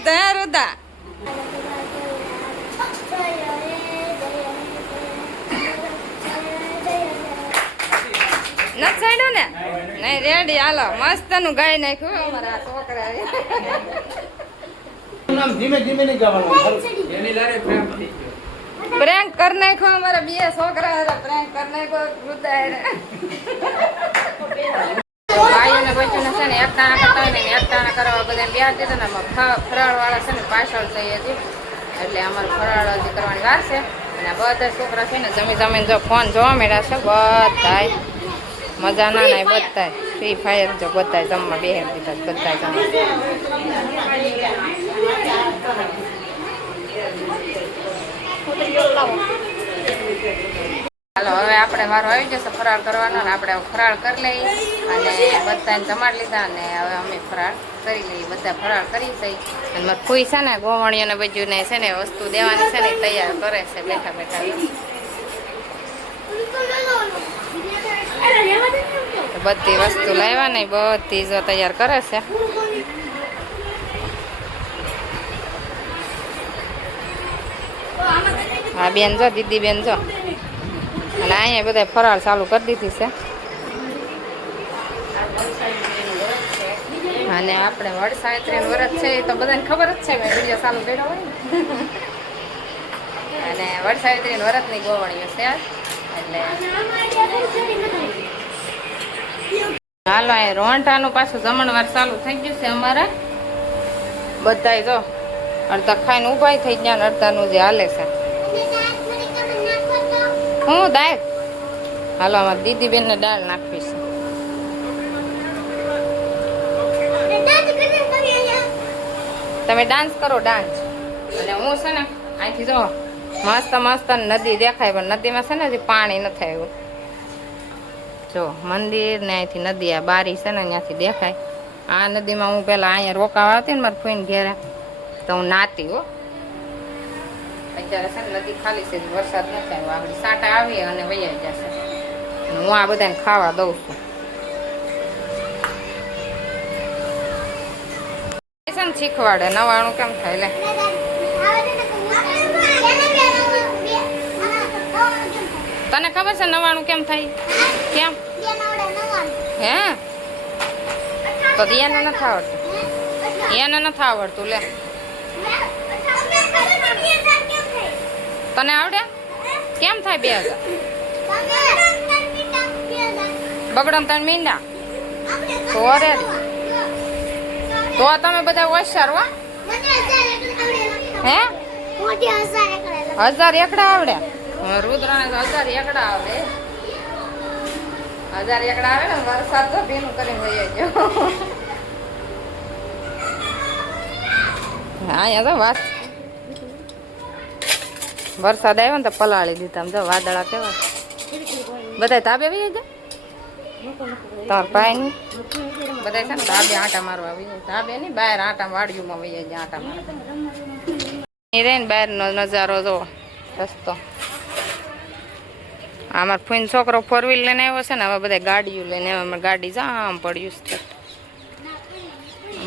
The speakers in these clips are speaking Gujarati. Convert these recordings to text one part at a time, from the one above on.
નહીં તો હે રુદા નથી સાડ્યું ને નહીં રેડી હાલો મસ્ત નું ગાઈ નાખ્યું અમારા છોકરા ધીમે ધીમે નહીં ગાવાનું પ્રેન્ક કર નાખ્યો અમારા બે છોકરા પ્રેન્ક કર નાખ્યો રુદા ભાઈઓને બચ્ચોને છે ને એકટાણા કરતા હોય ને એકટાણા કરવા બધા બિહાર દીધો ને ફરાળ વાળા છે ને પાછળ થઈ હતી એટલે અમારે ફરાળ હજી કરવાની વાર છે અને બધા છોકરા છે ને જમીને જો ફોન જોવા મળ્યા છે બધાય મજા ના નાય બધાય ફ્રી ફાયર જો બધાય જમવા બેહેર દીધા બધાય જમવા હાલો હવે આપણે મારો આવી જશે ફરાળ કરવાનો ને આપણે ફરાળ કરી લઈએ અને બધાને જમાડી લીધા અને હવે અમે ફરાળ કરી લઈએ બધા ફરાળ કરી છે અને મારે ફૂઈ છે ને ગોવણીઓને બધું છે ને વસ્તુ દેવાની છે ને તૈયાર કરે છે બેઠા બેઠા બધી વસ્તુ લાવ્યા ને બધી જો તૈયાર કરે છે હા બેન જો દીદી બેન જો અને અહીંયા બધા ફરાળ ચાલુ કરી દીધી છે અને આપણે વડસાવિત્રીનું વ્રત છે એ તો બધાને ખબર જ છે મેં વિડીયો ચાલુ કર્યો હોય અને વડસાવિત્રીનું વ્રતની ગોવણીઓ છે એટલે હાલો એ રોંઢાનું પાછું જમણવાર ચાલુ થઈ ગયું છે અમારે બધાય જો અડધા ખાઈને ઊભા થઈ ગયા ને અડધાનું જે હાલે છે હું દાળ હાલો અમારે દીદી બેન ને દાળ નાખવી છે તમે ડાન્સ કરો ડાન્સ અને હું છે ને અહીંથી જો મસ્ત મસ્ત નદી દેખાય પણ નદીમાં છે ને હજી પાણી નથી આવ્યું જો મંદિર ને અહીંથી નદી આ બારી છે ને ત્યાંથી દેખાય આ નદીમાં હું પેલા અહીંયા રોકાવા આવતી ને મારા ફોઈને ઘેરે તો હું નાતી હો અત્યારે છે ને નદી ખાલી છે વરસાદ નથી આવ્યો આગળ સાટા આવી અને વૈયા જશે હું આ બધાને ખાવા દઉં છું છે ને શીખવાડે નવાણું કેમ થાય લે તને ખબર છે નવાણું કેમ થાય કેમ હે તો એને નથી આવડતું એને નથી આવડતું લે તને આવડે કેમ થાય 2000 બગડમ 3 મીંડા તો રે તો તમે બધા હોશિયાર હો હે 1000 એકડા આવડે રુદ્રાને 1000 એકડા આવડે 1000 એકડા આવે ને વરસાદ તો ભીનું કરીને વહી ગયો અહીંયા તો વાત વરસાદ આવ્યો ને તો પલાળી દીધા જો વાદળા કેવા બધા તાબે આવી જાય તાર પાય બધા છે ને તાબે આટા મારવા આવી જાય તાબે નહીં બહાર આટા વાડીઓમાં વહી જાય આટા મારવા એ રહે ને બહારનો નજારો જો રસ્તો અમારે ફોઈન છોકરો 4 વ્હીલ લઈને આવ્યો છે ને હવે બધા ગાડીઓ લઈને આવ્યા ગાડી જામ પડ્યું છે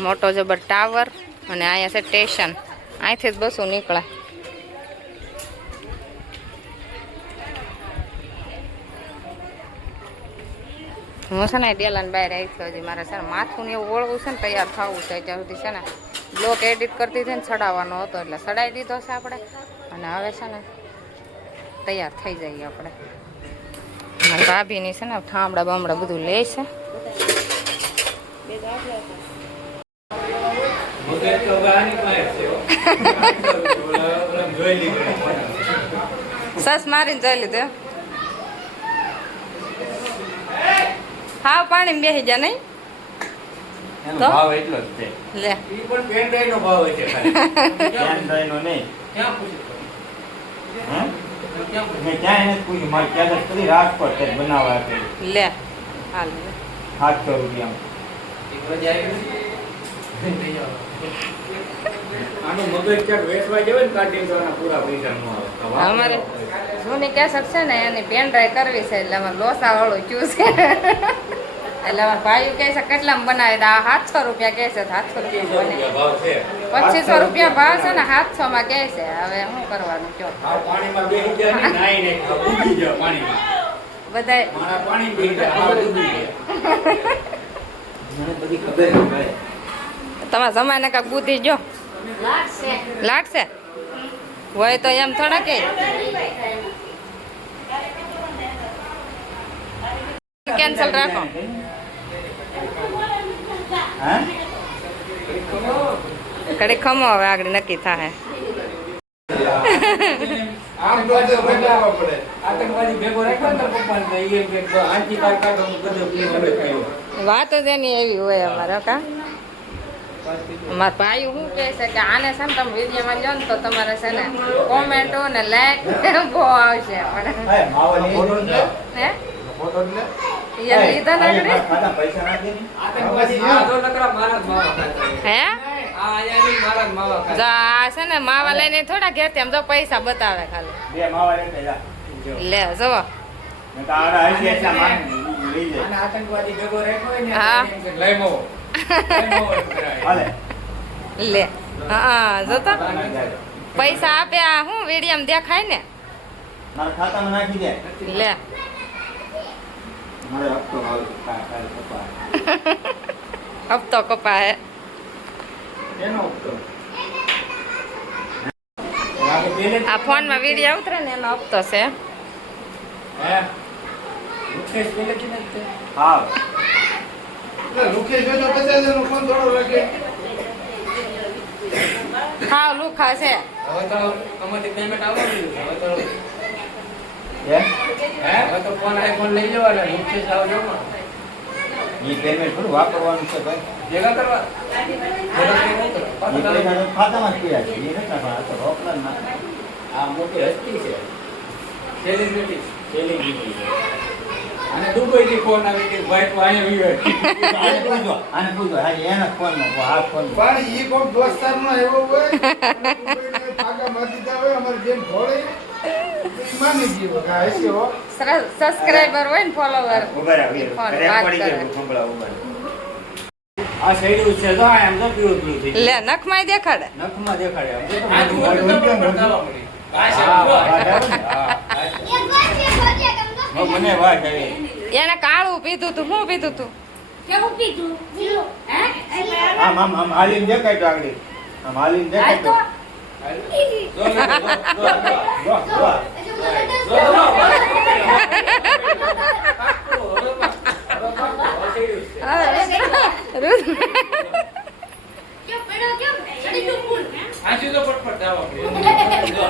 મોટો જબર ટાવર અને અહીંયા છે સ્ટેશન અહીંથી જ બસો નીકળે હું છે ને ડેલાને બહાર આવી છું હજી મારે છે ને માથું ને એવું ઓળવું છે ને તૈયાર થવું છે ત્યાં સુધી છે ને બ્લોક એડિટ કરતી હતી ને ચડાવવાનો હતો એટલે ચડાવી દીધો છે આપણે અને હવે છે ને તૈયાર થઈ જઈએ આપણે ભાભીની છે ને ઠામડા બામડા બધું લે છે સસ મારીને જોઈ લીધું હા પાણી બેસી જા નહીં તો ભાવ એટલો જ છે લે ઈ પણ પેન્ડ્રાઈવ નો ભાવ હોય છે ખાલી પેન્ડ્રાઈવ નો નહીં ક્યાં પૂછ્યું હે મેં ક્યાં એને પૂછ્યું મારે ક્યાં કરી રાજકોટ તે બનાવવા આપેલી લે હાલ 700 રૂપિયા એક રોજ આવી આનો મગજ ચાર વેચવા જેવો ને કાઢી દેવાના પૂરા પૈસા નો આવે અમારે જૂની કેસેટ છે ને એની પેન ડ્રાઈવ કરવી છે એટલે અમારે લોસા વાળું ચૂસ એટલે અમારા ભાઈઓ કહે છે કેટલામાં બનાવે તો આ 700 રૂપિયા કહે છે તો 700 રૂપિયા બને 2500 રૂપિયા ભાવ છે ને 700 માં કહે છે હવે શું કરવાનું કયો પાણીમાં બેસી જાય ને નાઈ ને ડૂબી જાય પાણીમાં બધાય મારા પાણી બેસી જાય આ ડૂબી જાય મને બધી ખબર છે ભાઈ તમારા જમાને કાંક બુદ્ધિ જો લાગશે હોય તો એમ થોડા કે કેન્સલ રાખો હા ઘડી ખમો હવે આગળ નક્કી થાય આમ તો જો બગાડવા પડે આતંકવાદી ભેગો રાખ્યો ને તો પપ્પાને તો ઈ એક આંટી કાકા તો બધું પીવડે પીવો વાત જ એની એવી હોય અમારે કા અમારા ભાઈ શું કહે છે કે આને છે ને તમે વિડીયોમાં જો ને તો તમારે છે ને કોમેન્ટો ને લાઈક બહુ આવશે હે માવા ફોટો લે હે ફોટો લે યાર લીધા ના કરી ખાતા પૈસા નાખી ને આતંકવાદી આ તો નકરા મારા જ માવા ખાતા હે આ આયાની મારા જ માવા ખાતા જો આ છે ને માવા લઈને થોડા ઘેર તેમ તો પૈસા બતાવે ખાલી બે માવા લેતા જા લે જુઓ ને તારા હશે એટલા માન લઈ જાય અને આતંકવાદી ભેગો રાખ્યો હોય ને હા. એમ કે લઈ માવો એમ કરાય હાલે લે હા જો તો પૈસા આપ્યા હું વિડીયોમાં દેખાય ને મારા ખાતામાં નાખી દે લે મારે હપ્તો આવે કાલે પપ્પા હપ્તો કપા હે એનો હપ્તો આ ફોનમાં વિડીયો ઉતરે ને એનો હપ્તો છે હે મુકેશ પેલેથી ને તે હા મુકેશ ભાઈ તો 50,000 નો ફોન થોડો લાગે. હા લુખા છે હવે તો અમારી પેમેન્ટ આવવાનું છે. હવે તો હે હવે તો ફોન આઈફોન લઈ લેવાના મુકેશ આવજો માં ઈ પેમેન્ટ થોડું વાપરવાનું છે ભાઈ ભેગા કરવા ભેગા કરી નહીં કરો. ઈ પાછું લાવો. પૈસા તો ખાતામાં જ પીયા છે ઈ નથી નાખવાના, આ તો રોકડા જ નાખવાના. આ મોટી હસ્તી છે સેલિબ્રિટી સેલિબ્રિટી અને દુબઈથી ફોન આવી કે ભાઈ તું અહીંયા આને પૂછો, આને પૂછો, હા, એના ફોનમાં, આ ફોનમાં. પણ ઈ કોક દોસ્તારનો એવો હોય અને દુબઈને ફાકા મારી દીધા હોય અમારી જેમ ઘોડે તો ઈ માની ગયો કે આ હશે હો. સબસ્ક્રાઇબર હોય ને ફોલોવર ઉભા રહો, ઈ ફોન રેકોર્ડિંગ વાત કરી કરે. સંભળાવો, ઉભા રહો. આ સૈડું છે તો આમ તો પીળું પીળું થઈ ગયું. લે નખમાં દેખાડે નખમાં દેખાડે આમ તો આ જુઓ તો મોઢું ખબર મોઢું. પડવા મળી. આ છે હા, જુઓ. હા, જાઓ ને. હા. હવે મને વાત આવી. એને કાળું પીધું તું શું પીધું તું કેવું પીધું જીરો હે આમ હાલીને દેખાય તો આગળ. આમ હાલીને દેખાય તો. જો, જો, જો, જો. જો, જો. કેમ પડ્યો કેમ ચડી તું ફૂલ આ જુઓ તો પટપટ ધાવા પડે. જો,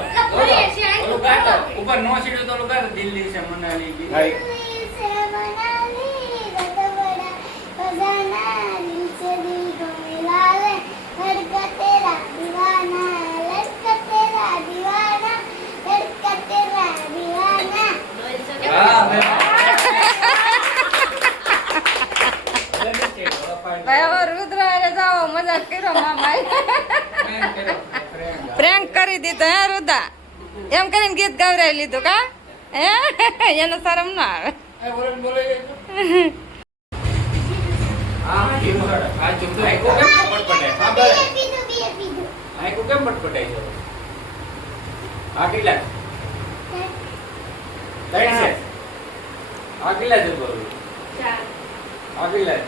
ઓલું ગાતો. ઉપર નો સીડ્યો તો ઓલું ગાતો. દિલ્હી છે મનાલી કી. હા, હા, ભાઈ હવે રુદ્ર હારે જાઓ મજાક કર્યો મામા પ્રેન્ક કરી દીધો હે રુદા એમ કરીને ગીત ગવરાવી લીધું કા હે એને શરમ ના આવે આ જુઓ તો આઈકો કેમ પટપટાય? હા, બરાબર. આઈકો કેમ પટપટાય છે? આ કેટલા? ત્રણ છે. આ કેટલા છે બોલ? આ કેટલા?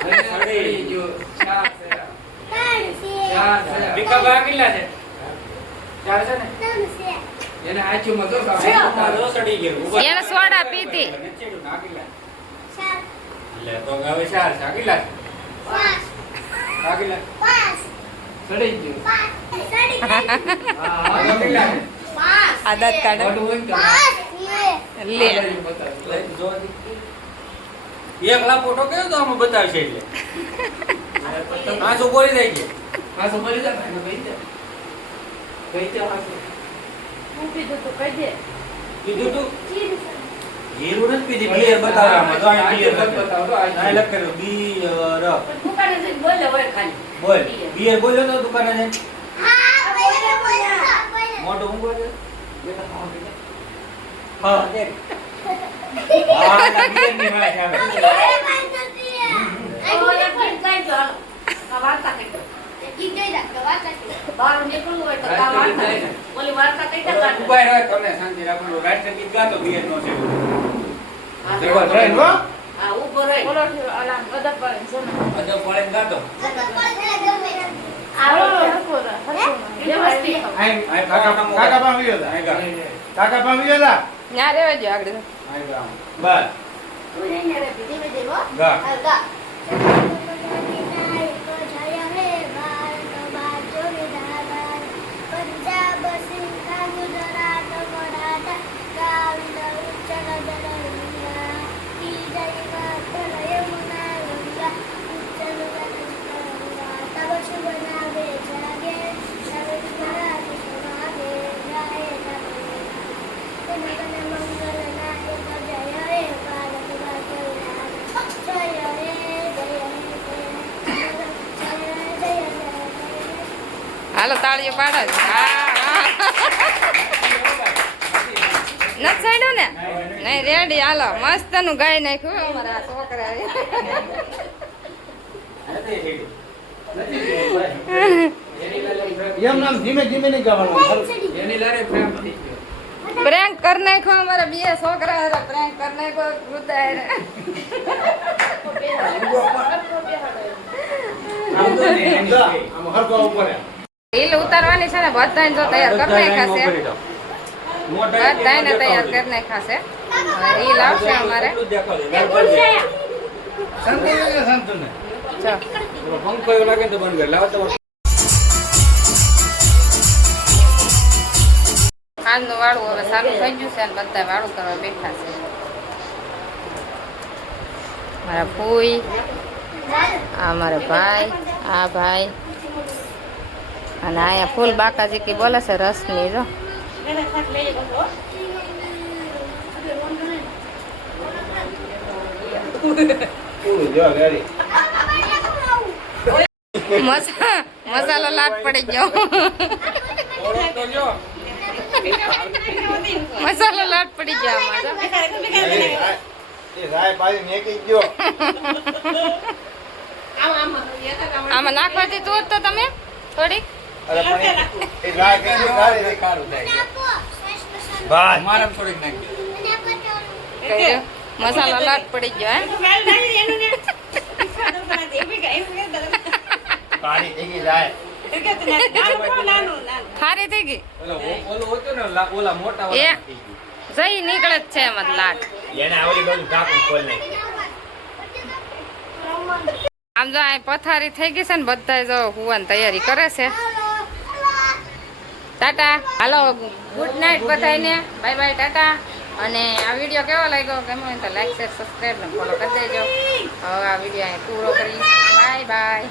અને સડી જો ચાર છે. ચાર છે. ભીખાભાઈ આ કેટલા છે? ચાર છે ને? એને આચુમાં જો આઈકોમાં જો સડી ગયેલું. ઉપર એને સોડા પીધી. નીચેનું આ કેટલા? લે તો હવે ચાર છે. આ કેટલા છે? આ કેટલા? સડી ગયું. હા, આ કેટલા છે? આદત કાઢો મોટું હોય ને તો લે એક લા ફોટો કયો તો આમાં બતાવશે એટલે આંસુ બોલી જાય છે આંસુ બોલી જાય ને કઈ દે આંસુ હું પીધું તો કહી દે કીધું તું જીરું નથી પીધી બિયર બતાવો આમાં તો આ બિયર બતાવો આ લખેલું બિયર દુકાને જઈને બોલે હોય ખાલી બોલ બિયર બોલ્યો તો દુકાને જઈને મોટું હું બોલે હા દે આ બિયરની વાત આવે. એક ગીત ગાઈજો, હાલો. આ વાર્તા કહી દો. બહાર નીકળવું હોય તો આ વાર્તા કહી દો. ઓલી વાર્તા કહી દો, ગાંઠ. ઉભા રહો, તમને શાંતિ રાખવાનું. રાષ્ટ્રગીત ગાતો બિયરનો છે. જબર રહી હો. હા, ઊભો રહી. અદબ પડે ગાતો. વ્યવસ્થિત. આ કાકા પામી ગયો આઈ ગા. કાકા પામી ગયો ત્યાં રહેવા જો આગળ આઈ ગા. બસ ગા. હાલો તાળીઓ પાડો જ. હા હા નથી સાડ્યું ને નહીં રેડી હાલો મસ્ત નું ગાઈ નાખ્યું હો અમારા છોકરા એમ નામ ધીમે ધીમે નહીં ગાવાનું એની લારે પ્રેમ થઈ ગયો. પ્રેન્ક કર નાખ્યો અમારા બે છોકરા હારે પ્રેન્ક કર નાખ્યો કૃતા હારે. આમ હરકો ઉપર રીલ ઉતારવાની છે ને બધાને જો તૈયાર કરી નાખ્યા છે બધાને તૈયાર કરી નાખ્યા છે હવે રીલ આવશે અમારે સંતો ને જો પંખો એવું લાગે તો બંધ કર. લાવો તમારે આજનું વાળું હવે સારું થઈ ગયું છે અને બધા વાળું કરવા બેઠા છે મારા ફૂઈ આ મારા ભાઈ આ ભાઈ અને અહીંયા ફૂલ બાકાજી કી બોલે છે રસની જો પૂરું જો રેડી મસાલો લાટ પડી ગયો ઓળખ તો જો. મસાલો લાટ પડી ગયો આમાં જો. એ રાય પાડી મેકી ગયો આમાં નાખવા દીધું હોત તો તમે થોડીક અરે પણ એ રાય કે સારી કાળું થાય છે. ભાઈ મારામાં થોડીક નાખી. કહી દો. મસાલો લાટ પડી ગયો હે પાણી થઈ ગઈ રાય ખારી થઈ ગઈ ઓલું હતું ને ઓલા મોટા એ વાળા જઈ નીકળે જ છે એમાં લાટ એને આવડી બધું ઢાંકણ ખોલ નાખી. આમ જો આ પથારી થઈ ગઈ છે ને બધા જો હુવાની તૈયારી કરે છે ટાટા હાલો ગુડ નાઇટ બધાને બાય બાય ટાટા અને આ વિડીયો કેવો લાગ્યો ગમ્યો હોય તો લાઈક શેર સબસ્ક્રાઈબ ને ફોલો કરી દેજો હવે આ વિડીયો અહીં પૂરો કરી બાય બાય